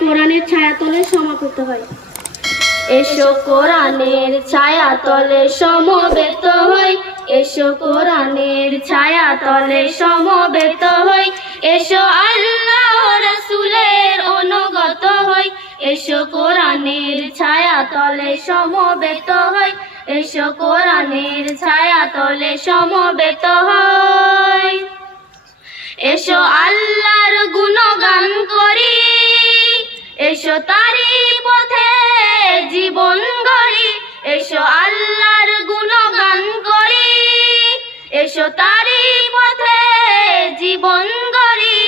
কোরআনের ছায়াতলে সমাবেত হয়। এসো কোরআনের ছায়াতলে সমবেত হই, এসো কোরআনের ছায়াতলে সমবেত হই, এসো আল্লাহ রাসূলের অনুগত হই, এসো কোরআনের ছায়াতলে সমবেত হই, এসো কোরআনের ছায়াতলে সমবেত হই। এসো আল্লাহর গুণগান করি, এসো তারি পথে জীবন গড়ি, এসো আল্লাহর গুণগান করি, এসো তারি পথে জীবন গড়ি।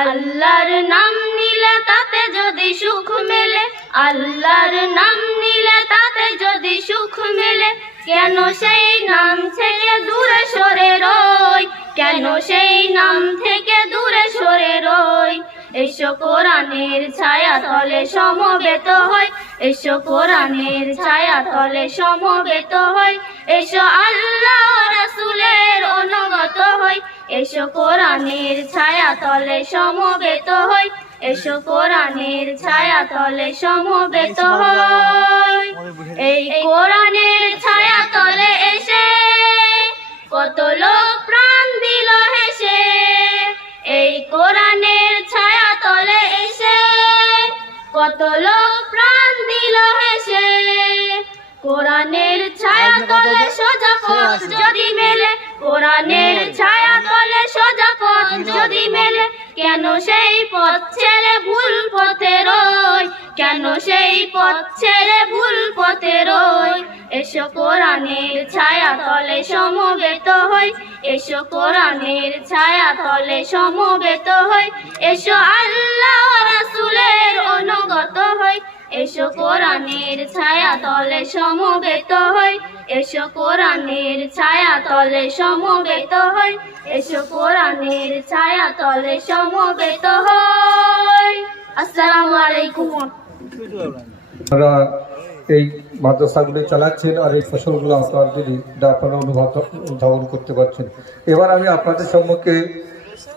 আল্লাহর নাম নিলে তাতে যদি সুখ মেলে, আল্লাহর নাম নিলে তাতে যদি সুখ মেলে, কেন সেই নাম থেকে দূরে সরে রই, কেন সেই নাম থেকে দূরে সরে রই। এসো কোরআনের ছায়াতলে সমবেত হই, এসো কোরআনের ছায়াতলে সমবেত হই, এসো আল্লাহ রাসূলের অনুগত হই, এসো কোরআনের ছায়াতলে সমবেত হই, এসো কোরআনের ছায়াতলে সমবেত হই। এই কোরআনের ছায়াতলে এসে কত লোক প্রাণ দিল হেসে, এই কোরআনের ছায়াতলে এসে কত লোক প্রাণ দিল হেসে। কোরআনের ছায়াতলে সোজা পথ যদি মেলে, কোরআনের ছায়াতলে সোজা পথ যদি মেলে, কেন সেই পথ ছেড়ে ভুল পথে রই, কেন সেই পথ ছেড়ে ভুল পথে রই। এসো কোরআনের ছায়াতলে সমবেত হই, এসো কোরআনের ছায়াতলে সমবেত হই, এসো আল্লাহ রাসূলের অনুগত হই, এসো কোরআনের ছায়াতলে সমবেত হই, এসো কোরআনের ছায়াতলে সমবেত হই, এসো কোরআনের ছায়াতলে সমবেত হই। আসসালামু আলাইকুম। আপনারা এই মাদ্রাসাগুলি চালাচ্ছেন আর এই ফসলগুলো আপনারা যদি আপনারা উদ্ভাবন করতে পারছেন। এবার আমি আপনাদের সম্মুখে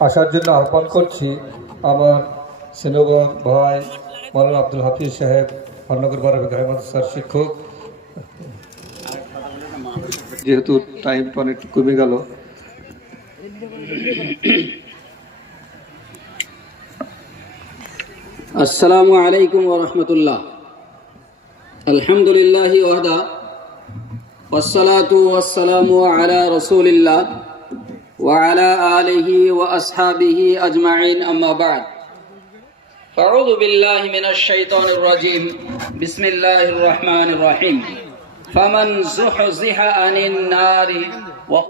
আসার জন্য আহ্বান করছি আমার সেনগর ভাই মাওলানা আব্দুল হাফিজ সাহেব, পান্নগর বারাবি গায়ে মাদ্রাসার শিক্ষক। যেহেতু টাইমটা অনেক কমে গেল, আসসালামু আলাইকুম ওয়া রাহমাতুল্লাহ। আলহামদুলিল্লাহি ওয়াহদা ওয়াসসালাতু ওয়াসসালামু আলা রাসূলিল্লাহ ওয়া আলা আলিহি ওয়া আসহাবিহি আজমাইন, আম্মা বা'দ। আউযু বিল্লাহি মিনাশ শাইতানির রাজীম। বিসমিল্লাহির রহমানির রহিম। ফামান যুহযিহা আনিন নারি ওয়া